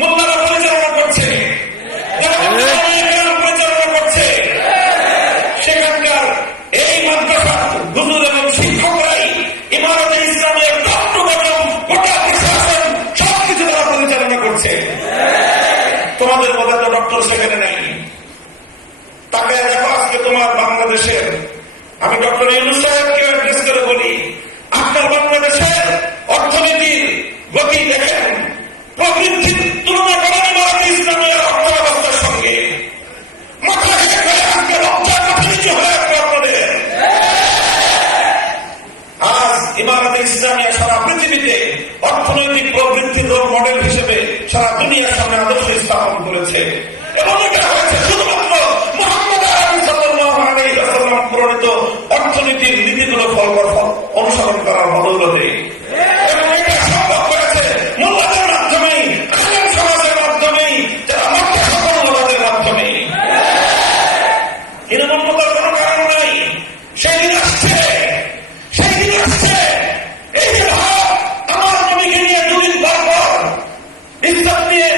মোল্লারা পরিচালনা করছে, পরিচালনা করছে। সেখানকার এই মাদ্রাসার হুজুর এবং শিক্ষকরাই ইমারতে ইসলামের গোটা প্রশাসন সবকিছু তারা পরিচালনা করছে। তোমাদের মধ্যে তো ডক্টর সেখানে নেই। তাকে দেখো আজকে তোমার বাংলাদেশের, আমি ডক্টর ইউনূস সাহেবকে অ্যাড্রেস করে বলি, আপনার বাংলাদেশের অর্থনীতির গতি দেখেন, প্রবৃদ্ধির তুলনা করেন ইমারতে ইসলামের অর্থব্যবস্থার সঙ্গে। মাথা হেঁটে করে আজকে লজ্জার মাথা নিচু হয়ে আসবে আপনাদের। আজ ইমারতে ইসলামিয়া সারা পৃথিবীতে অর্থনৈতিক প্রবৃদ্ধি রোল মডেল হিসেবে সারা দুনিয়ার সামনে আদর্শ স্থাপন করেছে এবং এটা হয়েছে শুধুমাত্র মুহাম্মদ আরবি সাল্লাল্লাহু আলাইহি ওয়াসাল্লাম প্রণীত অর্থনীতির নীতিগুলো অনুসরণ করার বদৌলতে। এবং এটা সম্ভব হয়েছে মোল্লাদের মাধ্যমেই, আলেম সমাজের মাধ্যমেই, যারা মক্কা সফলতাদের মাধ্যমেই। হীনমন্যতার কোনো কারণ নাই। সেই দিন আসছে, সেই দিন আসছে। এই যে ভাব আমার নবীকে নিয়ে দুদিন পর পর ইসলাম নিয়ে